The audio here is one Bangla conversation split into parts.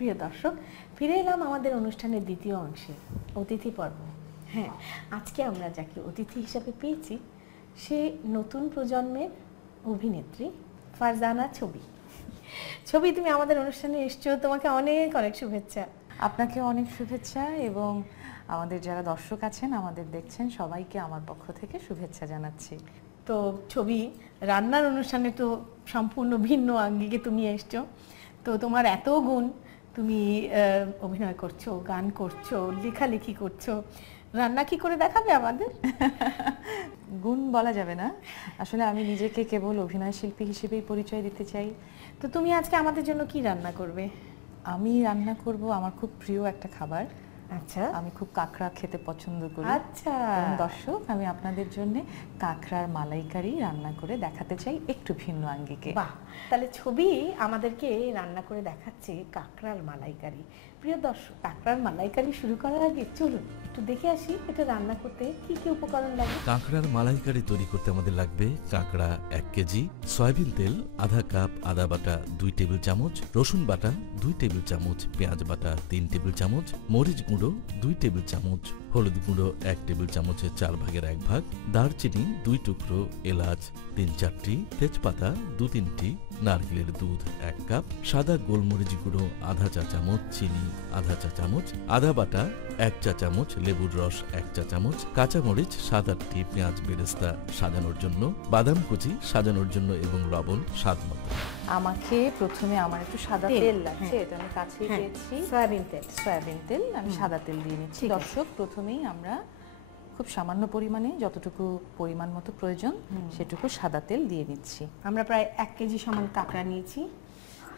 প্রিয় দর্শক, ফিরে এলাম আমাদের অনুষ্ঠানের দ্বিতীয় অংশে, অতিথি পর্ব। হ্যাঁ, আজকে আমরা যাকে অতিথি হিসাবে পেয়েছি সে নতুন প্রজন্মের অভিনেত্রী ফারজানা ছবি। ছবি, তুমি আমাদের অনুষ্ঠানে এসছো, তোমাকে অনেক অনেক শুভেচ্ছা। আপনাকে অনেক শুভেচ্ছা এবং আমাদের যারা দর্শক আছেন, আমাদের দেখছেন, সবাইকে আমার পক্ষ থেকে শুভেচ্ছা জানাচ্ছি। তো ছবি, রান্নার অনুষ্ঠানে তো সম্পূর্ণ ভিন্ন আঙ্গিকে তুমি এসছো। তো তোমার এত গুণ, তুমি অভিনয় করছো, গান করছো, লেখালেখি করছো, রান্না কি করে দেখাবে আমাদের? গুণ বলা যাবে না, আসলে আমি নিজেকে কেবল অভিনয় শিল্পী হিসেবেই পরিচয় দিতে চাই। তো তুমি আজকে আমাদের জন্য কি রান্না করবে? আমি রান্না করব আমার খুব প্রিয় একটা খাবার। আচ্ছা, আমি খুব কাঁকড়া খেতে পছন্দ করি। আচ্ছা দর্শক, আমি আপনাদের জন্য কাঁকড়ার মালাইকারি রান্না করে দেখাতে চাই একটু ভিন্ন আঙ্গিকে। বাহ, তাহলে ছবি আমাদেরকে রান্না করে দেখাচ্ছে কাঁকড়ার মালাইকারি। প্রিয় দর্শক, কাঁকড়ার মালাইকারি শুরু করার আগে চলুন একটু দেখে আসি এটা রান্না করতে কি কি উপকরণ লাগে। কাঁকড়ার মালাইকারি তৈরি করতে আমাদের লাগবে কাঁকড়া 1 কেজি, সয়াবিন তেল আধা কাপ, আদা বাটা 2 টেবিল চামচ, রসুন বাটা 2 টেবিল চামচ, পেঁয়াজ বাটা 3 টেবিল চামচ, মরিচ গুঁড়ো 2 টেবিল চামচ, হলুদ গুঁড়ো 1 টেবিল চামচের 4 ভাগের 1 ভাগ, দারচিনি 2 টুকরো, এলাচ 3-4টি, তেজপাতা 2-3টি, নারকেলের দুধ 1 কাপ, সাদা গোলমরিচ গুঁড়ো আধা চা চামচ, চিনি আধা চা চামচ, আদা বাটা 1 চা চামচ, লেবুর রস 1 চা চামচ, কাঁচামরিচ 7-8টি, পেঁয়াজ বেরেস্তা সাজানোর জন্য, বাদাম কুচি সাজানোর জন্য এবং লবণ স্বাদ মতো। আমাকে প্রথমে আমার একটু সাদা তেল লাগছে, এটা আমি কাছে পেয়েছি। সয়াবিন তেল আমি সাদা তেল দিয়ে নিচ্ছি। দর্শক, প্রথমেই আমরা খুব সামান্য পরিমাণে, যতটুকু পরিমাণ মতো প্রয়োজন সেটুকু সাদা তেল দিয়ে নিচ্ছি। আমরা প্রায় 1 কেজি সমান কাঁকড়া নিয়েছি,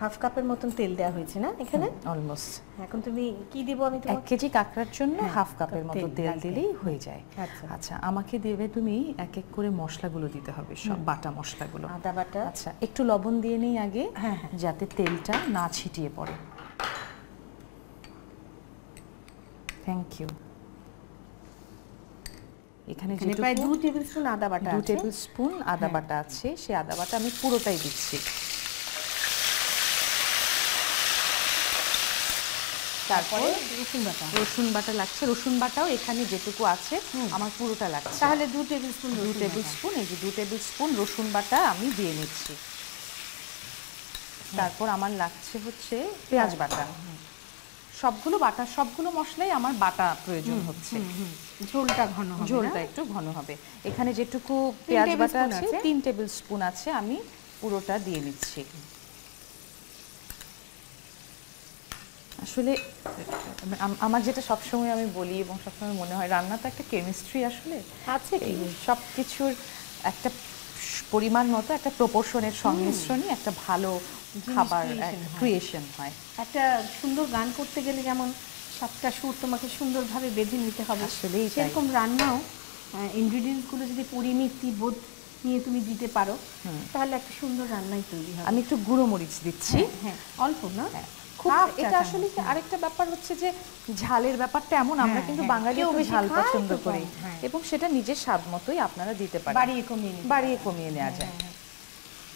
হাফ কাপের মতন তেল দেওয়া হয়েছে না এখানে? অলমোস্ট। এখন তুমি কি দিব? আমি 1 কেজি কাঁকড়ার জন্য হাফ কাপের মতো তেল লাগবে। দিলেই হয়ে যায়। আচ্ছা। আচ্ছা, আমাকে দেবে তুমি এক এক করে মশলাগুলো দিতে হবে, সব বাটা মশলাগুলো। আদা বাটা, আচ্ছা, একটু লবণ দিয়ে নেই আগে, হ্যাঁ। যাতে তেলটা না ছিটিয়ে পড়ে। Thank you. এখানে প্রায় 2 টেবিল স্পুন আদা বাটা 2 আছে। টেবিল স্পুন আদা বাটা আছে, সেই আদা বাটা আমি পুরোটাই দিচ্ছি। তারপরে রসুন বাটা লাগছে, রসুন বাটাও এখানে যেটুকু আছে আমার পুরোটা লাগছে। তাহলে 2 টেবিল স্পুন 2 টেবিল স্পুন, এই যে 2 টেবিল স্পুন রসুন বাটা আমি দিয়ে নিচ্ছি। তারপর আমার লাগছে হচ্ছে পেঁয়াজ বাটা। সবগুলো বাটা, সবগুলো মশলাই আমার বাটা প্রয়োজন হচ্ছে। ঝোলটা ঘন হবে, ঝোলটা একটু ঘন হবে। এখানে যেটুকু পেঁয়াজ বাটা আছে 3 টেবিল স্পুন আছে, আমি পুরোটা দিয়ে নিচ্ছি। আসলে আমার যেটা সবসময় আমি বলি এবং সবসময় মনে হয়, রান্না তো একটা কেমিস্ট্রি আসলে আছে, কি সব কিছুর একটা পরিমাণ মতো, একটা প্রপোর্শনের সংমিশ্রণই একটা ভালো খাবার ক্রিয়েশন হয়। একটা সুন্দর গান করতে গেলে যেমন 7টা সুর তোমাকে সুন্দরভাবে বেঁধে নিতে হবে, আসলেই তাই। সেরকম রান্নাও ইনগ্রেডিয়েন্টসগুলো যদি পরিমিতি বোধ নিয়ে তুমি দিতে পারো তাহলে একটা সুন্দর রান্নাই তৈরি হবে। আমি একটু গুঁড়ো মরিচ দিচ্ছি। হ্যাঁ, অল্প না, খুব। এটা আসলে আরেকটা ব্যাপার হচ্ছে যে ঝালের ব্যাপারটা এমন, আমরা কিন্তু বাঙালি ঝাল পছন্দ করি এবং সেটা নিজের স্বাদ মতোই আপনারা দিতে পারেন, বাড়িয়ে কমিয়ে নেওয়া যায়।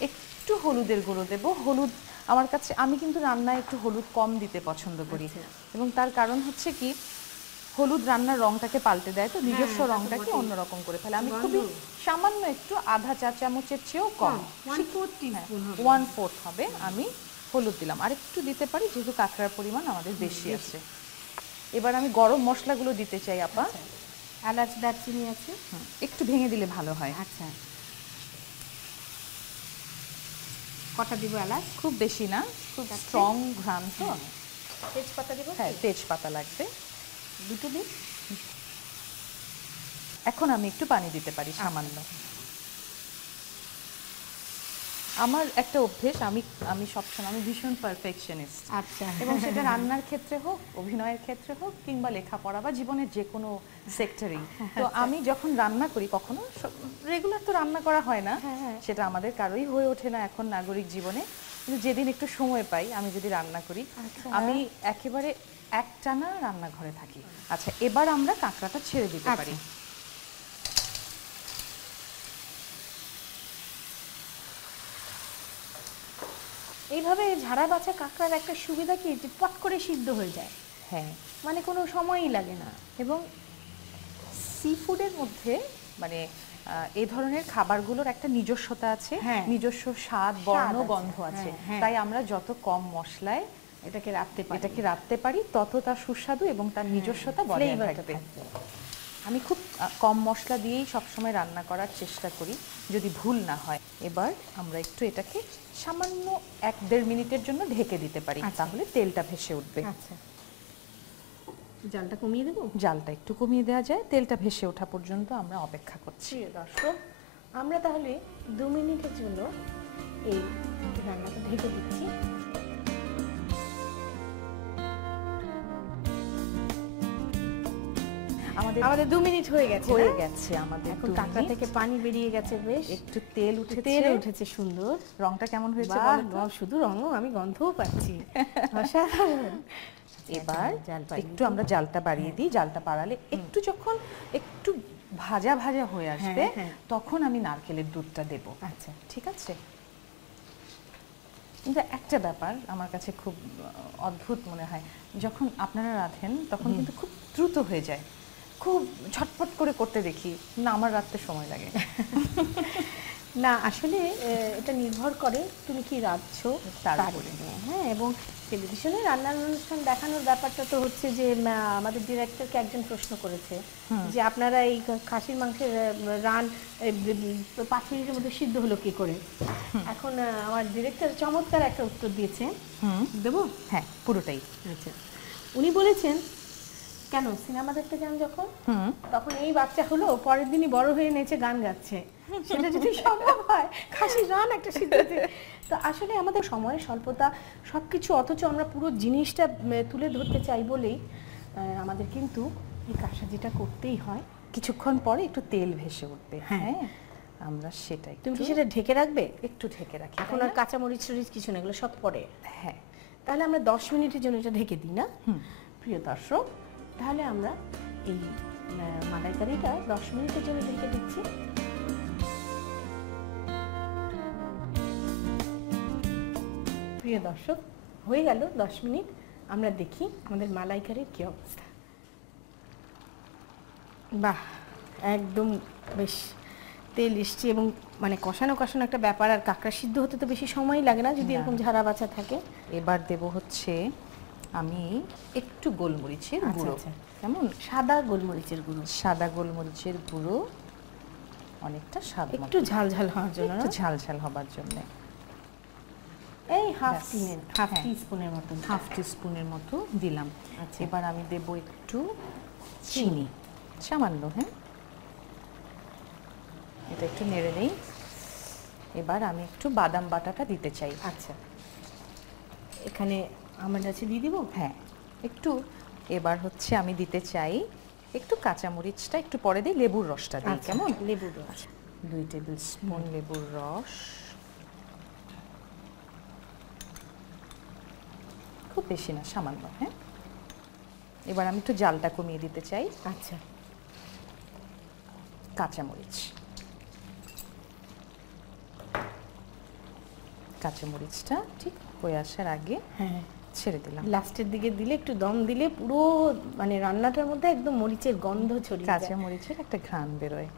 একটু হলুদের গুঁড়ো দেব। হলুদ আমার কাছে, আমি কিন্তু রান্নায় একটু হলুদ কম দিতে পছন্দ করি এবং তার কারণ হচ্ছে কি, হলুদ রান্নার রংটাকে পাল্টে দেয়, তো নিজস্ব রংটাকে অন্যরকম করে ফেলে। আমি খুবই সামান্য একটু, আধা চা চামচের চেয়েও কম, 1/4 হবে, আমি হলুদ দিলাম। আর একটু দিতে পারি যেহেতু কাঁকড়ার পরিমাণ আমাদের বেশি আছে। এবার আমি গরম মশলাগুলো দিতে চাই আপা। এলাচ, দারচিনি আছে, একটু ভেঙে দিলে ভালো হয়। আচ্ছা, কটা দিব এলাচ? খুব বেশি না, খুব স্ট্রং ঘ্রাণ তো। তেজপাতা দিব? হ্যাঁ, তেজপাতা লাগবে 2 দিন। এখন আমি একটু পানি দিতে পারি সামান্য। আমার একটা অভ্যেস, আমি সবসময়, আমি ভীষণ পারফেকশনিস্ট। আচ্ছা, এবং সেটা রান্নার ক্ষেত্রে হোক, অভিনয়ের ক্ষেত্রে হোক, কিংবা লেখাপড়া বা জীবনের যে কোনো সেক্টরেই। তো আমি যখন রান্না করি, কখনো রেগুলার তো রান্না করা হয় না, সেটা আমাদের কারোই হয়ে ওঠে না এখন নাগরিক জীবনে, কিন্তু যেদিন একটু সময় পাই আমি যদি রান্না করি, আমি একেবারে একটানা রান্নাঘরে থাকি। আচ্ছা, এবার আমরা কাঁকড়াটা ছেড়ে দিতে পারি। এইভাবে ঝাড়া বাছা কাঁকড়ার একটা সুবিধা কি, যে পট করে সিদ্ধ হয়ে যায়, হ্যাঁ, মানে কোনো সময়ই লাগে না। এবং সি ফুডের মধ্যে মানে এই ধরনের খাবারগুলোর একটা নিজস্বতা আছে, হ্যাঁ। নিজস্ব স্বাদ, বর্ণ, আছে, গন্ধ আছে। হ্যাঁ, হ্যাঁ। তাই আমরা যত কম মশলায় এটাকে রাখতে পারি তত তার সুস্বাদু এবং তার নিজস্বতা বজায় ফ্লেভারটা থাকবে। থাকবে। আমি খুব কম মশলা দিয়েই সবসময় রান্না করার চেষ্টা করি, যদি ভুল না হয়। এবার আমরা একটু এটাকে সামান্য 1-1.5 মিনিটের জন্য ঢেকে দিতে পারি, আচ্ছা। তাহলে তেলটা ভেসে উঠবে। আচ্ছা, জালটা কমিয়ে দেবো? জালটা একটু কমিয়ে দেওয়া যায়, তেলটা ভেসে ওঠা পর্যন্ত আমরা অপেক্ষা করছি। প্রিয় দর্শক, আমরা তাহলে 2 মিনিটের জন্য এই রান্নাটা ঢেকে দিচ্ছি। আমাদের 2 মিনিট হয়ে গেছে। আমাদের এখন 2 কাঁকড়া মিনিট। থেকে পানি বেরিয়ে গেছে, বেশ একটু তেল উঠেছে, তেল উঠেছে সুন্দর। রংটা কেমন হয়েছে বাহ, বলো তো? বাহ, শুধু রঙও, আমি গন্ধও পাচ্ছি অসাধারণ। এবার জাল বাড়িয়ে একটু আমরা জালটা বাড়িয়ে দিই। জালটা বাড়ালে একটু যখন একটু ভাজা ভাজা হয়ে আসবে, হ্যাঁ। তখন আমি নারকেলের দুধটা দেব। আচ্ছা, ঠিক আছে? কিন্তু একটা ব্যাপার আমার কাছে খুব অদ্ভুত মনে হয়, যখন আপনারা রাঁধেন তখন কিন্তু খুব দ্রুত হয়ে যায়, খুব ঝটপট করে করতে দেখি না, আমার রাঁধতে সময় লাগে। না আসলে এটা নির্ভর করে তুমি কি রাঁধছো তার তার উপরে। উপরে। হ্যাঁ, এবং টেলিভিশনে রান্নার অনুষ্ঠান দেখানোর ব্যাপারটা তো হচ্ছে যে আমাদের ডিরেক্টরকে একজন প্রশ্ন করেছে যে আপনারা এই খাসির মাংসের রান 5 মিনিটের মধ্যে সিদ্ধ হলো কি করে। এখন আমার ডিরেক্টর চমৎকার একটা উত্তর দিয়েছে, দেবো? হ্যাঁ, পুরোটাই। আচ্ছা, উনি বলেছেন, কেন সিনেমা দেখতে যান যখন, তখন এই বাচ্চা হলো, পরের দিনই বড় হয়ে নেচে গান গাচ্ছে, সেটা যদি সম্ভব হয় খাসির রান একটা সিদ্ধতে। তো আসলে আমাদের সময়ের স্বল্পতা সবকিছু, অথচ আমরা পুরো জিনিসটা তুলে ধরতে চাই বলেই আমাদের কিন্তু এই কারসাজিটা করতেই হয়। কিছুক্ষণ পরে একটু তেল ভেসে উঠবে। হ্যাঁ, আমরা সেটাই তুমি কি সেটা ঢেকে রাখবে? একটু ঢেকে রাখি। এখন আর কাঁচামরিচ টরিচ কিছু না, এগুলো সব পরে। হ্যাঁ, তাহলে আমরা 10 মিনিটের জন্য এটা ঢেকে দিই না? প্রিয় দর্শক, তাহলে আমরা এই মালাইকারিটা 10 মিনিটের জন্য ঢেকে দিচ্ছি। প্রিয় দর্শক, হয়ে গেল 10 মিনিট। আমরা দেখি আমাদের মালাইকারির কি অবস্থা। বাহ, একদম বেশ তেল এসছে এবং মানে কষানো কষানো একটা ব্যাপার। আর কাঁকড়া সিদ্ধ হতে তো বেশি সময় লাগে না যদি এরকম ঝাড়া বাছা থাকে। এবার দেব হচ্ছে আমি একটু গোলমরিচের গুঁড়ো। আচ্ছা। কেমন? সাদা গোলমরিচের গুঁড়ো। সাদা গোলমরিচের গুঁড়ো, অনেকটা স্বাদ মতো, একটু ঝাল ঝাল হওয়ার জন্য না? একটু ঝাল ঝাল হবার জন্য। এই হাফ ব্যাস। হ্যাঁ। টিস্পুনের মতো। হাফ টিস্পুনের মতো দিলাম। আচ্ছা। এবার আমি দেব একটু চিনি, সামান্য। হ্যাঁ, এটা একটু নেড়ে নেই। এবার আমি একটু বাদাম বাটাটা দিতে চাই। আচ্ছা, এখানে আমার কাছে দিয়ে দিব। হ্যাঁ, একটু। এবার হচ্ছে আমি দিতে চাই একটু কাঁচামরিচটা একটু পরে দিই, লেবুর রসটা দিই। আচ্ছা, কেমন? লেবুর রস 2 টেবিল স্পুন লেবুর রস, খুব বেশি না, সামান্য। হ্যাঁ, এবার আমি একটু জালটা কমিয়ে দিতে চাই। আচ্ছা, কাঁচামরিচ, কাঁচামরিচটা ঠিক হয়ে আসার আগে হ্যাঁ, ছেড়ে দিলাম। লাস্টের দিকে দিলে, একটু দম দিলে পুরো মানে রান্নাটার মধ্যে একদম মরিচের গন্ধ ছড়িয়ে যায়। কাঁচামরিচের একটা ঘ্রাণ বেরোয়।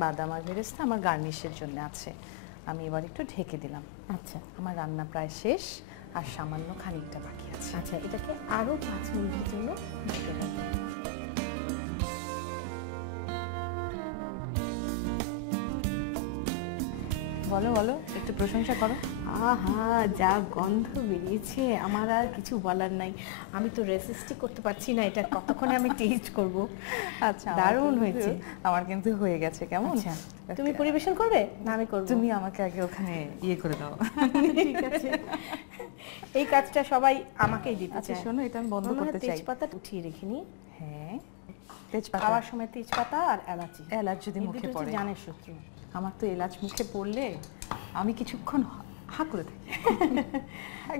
বাদাম আর বেরেস্তা আমার গার্নিশের জন্য আছে। আমি এবার একটু ঢেকে দিলাম। আচ্ছা আমার রান্না প্রায় শেষ, আর সামান্য খানিকটা বাকি আছে। আচ্ছা, এটাকে আরো 5 মিনিটের জন্য ঢেকে রাখবো। বলো বলো, একটু প্রশংসা করো। আহা, যা গন্ধ বেরিয়েছে, আমার আর কিছু বলার নাই। আমি তো রেসিস্টই করতে পারছি না, এটা কতক্ষণে আমি টেস্ট করব। আচ্ছা, দারুণ হয়েছে। আমার কিন্তু হয়ে গেছে। কেমন? আচ্ছা, তুমি পরিবেশন করবে না আমি করব? তুমি আমাকে আগে ওখানে ইয়ে করে দাও। ঠিক আছে, এই কাজটা সবাই আমাকেই দিতে আচ্ছা চায়। শোনো, এটা আমি বন্ধ করতে চাই। তেজপাতা উঠিয়ে রেখে নি। হ্যাঁ, তেজপাতা। খাওয়ার সময় তেজপাতা আর এলাচি, এলাচ যদি এই মুখে দুটো হচ্ছে পড়ে, জানের শত্রু। আমার তো এলাচ মুখে পড়লে আমি কিছুক্ষণ হা করে থাকি।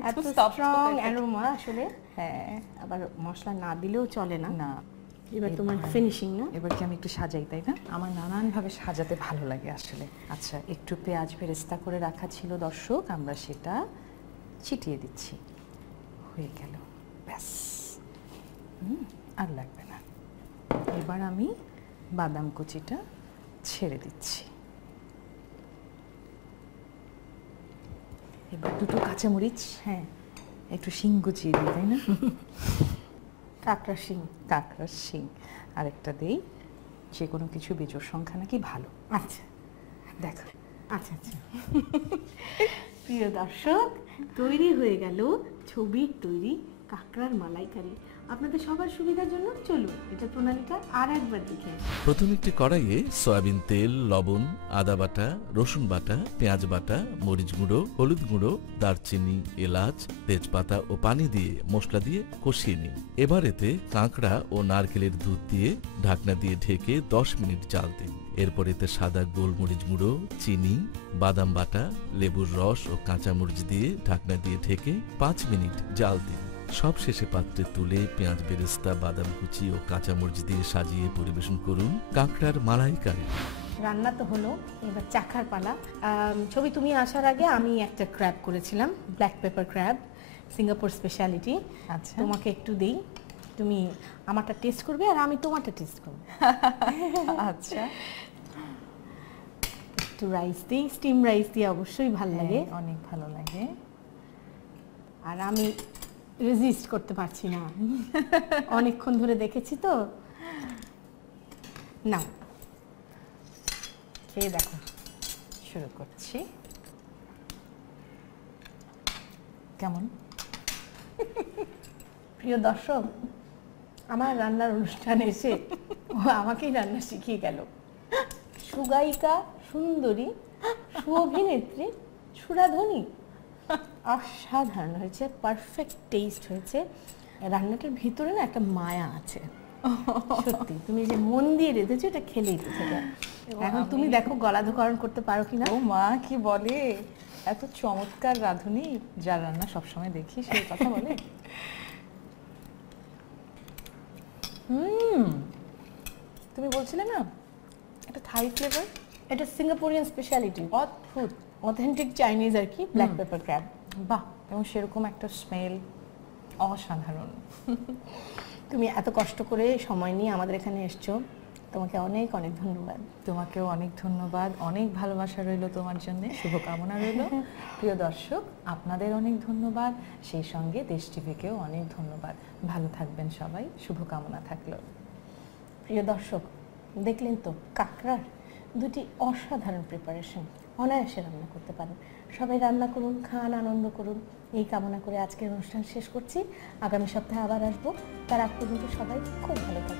এত একদম soft স্ট্রং হয়ে থাকে। অ্যারোমা আসলে। হ্যাঁ, আবার মশলা না দিলেও চলে না। না। এবার তোমার ফিনিশিং না? এবার কি আমি একটু সাজাই, তাই না? আমার নানানভাবে সাজাতে ভালো লাগে আসলে। আচ্ছা, একটু পেঁয়াজ বেরেস্তা করে রাখা ছিল দর্শক, আমরা সেটা ছিটিয়ে দিচ্ছি, হয়ে গেল, ব্যাস। আর লাগবে না। এবার আমি বাদাম কুচিটা ছেড়ে দিচ্ছি। এবার দুটো কাঁচামরিচ, হ্যাঁ, একটু শিং কুচিয়ে দিই, তাই না? কাঁকড়া শিং। কাঁকড়ার শিং আরেকটা দেই। যে কোনো কিছু বেজোর সংখ্যা নাকি ভালো। আচ্ছা দেখো, আচ্ছা আচ্ছা। প্রিয় দর্শক, তৈরি হয়ে গেল ছবির তৈরি কাঁকড়ার মালাইকারি। আপনাদের সবার সুবিধার জন্য চলুন এটা প্রণালীটা আর একবার দেখে আসি। প্রথমে একটি কড়াইয়ে সয়াবিন তেল, লবণ, আদা বাটা, রসুন বাটা, পেঁয়াজ বাটা, মরিচ গুঁড়ো, হলুদ গুঁড়ো, দারচিনি, এলাচ, তেজপাতা ও পানি দিয়ে মশলা দিয়ে কষিয়ে নিন। এবার এতে কাঁকড়া ও নারকেলের দুধ দিয়ে ঢাকনা দিয়ে ঢেকে 10 মিনিট জাল দিন। এরপর এতে সাদা গোলমরিচ গুঁড়ো, চিনি, বাদাম বাটা, লেবুর রস ও কাঁচামরিচ দিয়ে ঢাকনা দিয়ে ঢেকে 5 মিনিট জাল দিন। সব শেষে পাত্রে তুলে পেঁয়াজ বেরেস্তা, বাদাম কুচি ও কাঁচামরিচ দিয়ে সাজিয়ে পরিবেশন করুন কাঁকড়ার মালাইকারি। রান্না তো হলো, এবার চাখার পালা। ছবি, তুমি আসার আগে আমি একটা ক্র্যাব করেছিলাম, black pepper crab, Singapore speciality. আচ্ছা, তোমাকে একটু দেই, তুমি আমারটা টেস্ট করবে আর আমি তোমারটা টেস্ট করবো। আচ্ছা। একটু রাইস দিই, স্টিম রাইস দিয়ে অবশ্যই ভালো লাগে। অনেক ভালো লাগে। আর আমি রেজিস্ট করতে পারছি না, অনেকক্ষণ ধরে দেখেছি তো। না, খেয়ে দেখো। শুরু করছি। কেমন? প্রিয় দর্শক, আমার রান্নার অনুষ্ঠানে এসে ও আমাকেই রান্না শিখিয়ে গেল। সুগায়িকা, সুন্দরী, সুঅভিনেত্রী, সুরাধনী, অসাধারণ হয়েছে, পারফেক্ট টেস্ট হয়েছে। রান্নাটার ভিতরে না একটা মায়া আছে, সত্যি। তুমি যে মন দিয়ে রেঁধেছো এটা খেলেই বোঝা যায়। এখন তুমি দেখো গলাধকরণ করতে পারো কিনা। ও মা কি বলে, এত চমৎকার রাঁধুনি, যার রান্না সবসময় দেখি সেই কথা বলে। তুমি বলছিলে না এটা থাই ফ্লেভার? এটা সিঙ্গাপুরিয়ান স্পেশালিটি, অদ্ভুত, অথেন্টিক চাইনিজ আর কি, ব্ল্যাক পেপার ক্র্যাব। বাহ, এবং সেরকম একটা স্মেল অসাধারণ। তুমি এত কষ্ট করে সময় নিয়ে আমাদের এখানে এসছো, তোমাকে অনেক অনেক ধন্যবাদ। তোমাকেও অনেক ধন্যবাদ, অনেক ভালোবাসা রইলো তোমার জন্য, শুভকামনা রইলো। প্রিয় দর্শক, আপনাদের অনেক ধন্যবাদ, সেই সঙ্গে দেশ টিভিকেও অনেক ধন্যবাদ। ভালো থাকবেন সবাই, শুভকামনা থাকলো। প্রিয় দর্শক, দেখলেন তো কাঁকড়ার দুটি অসাধারণ প্রিপারেশন, অনায়াসে রান্না করতে পারেন। সবাই রান্না করুন, খান, আনন্দ করুন, এই কামনা করে আজকের অনুষ্ঠান শেষ করছি। আগামী সপ্তাহে আবার আসবো, তার আগ পর্যন্ত সবাই খুব ভালো থাকুন।